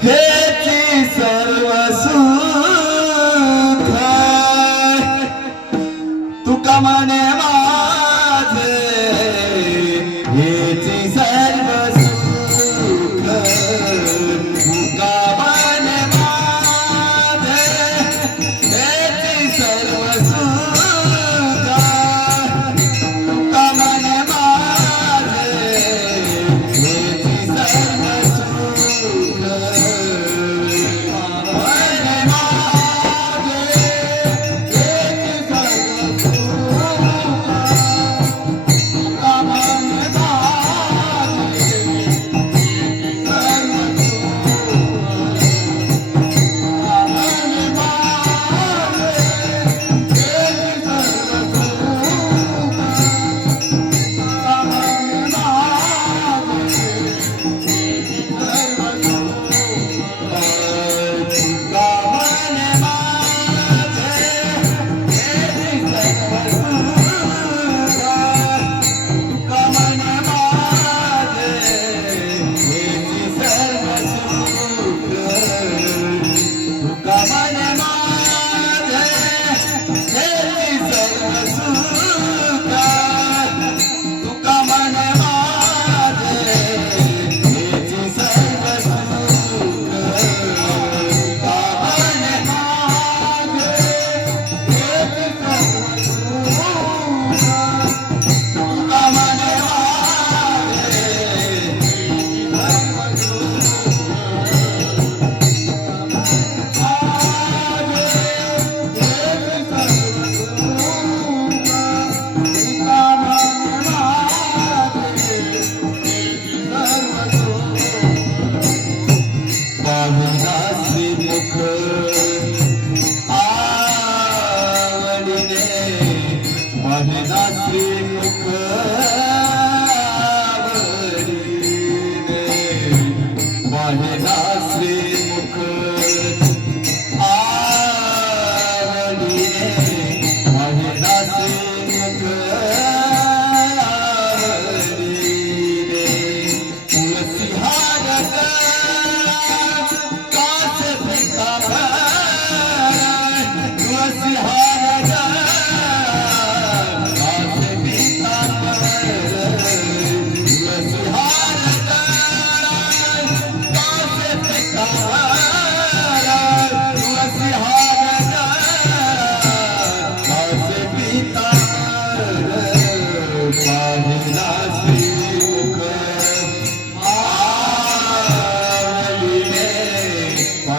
Hey! yeah.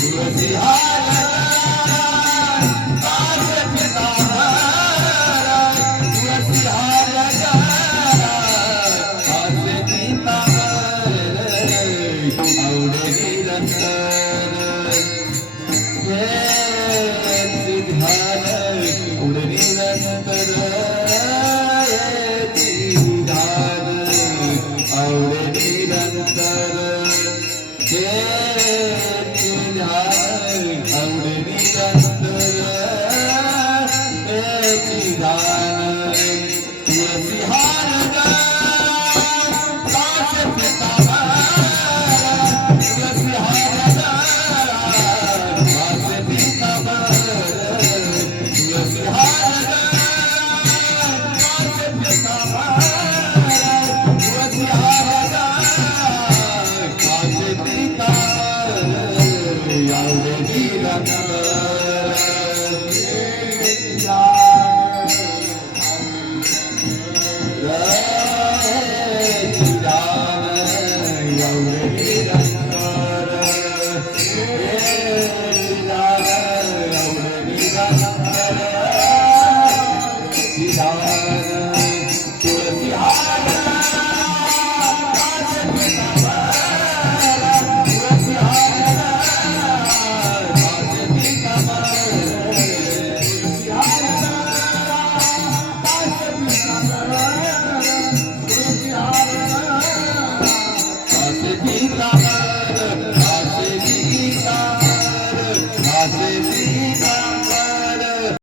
Tulsi Awade olvidada.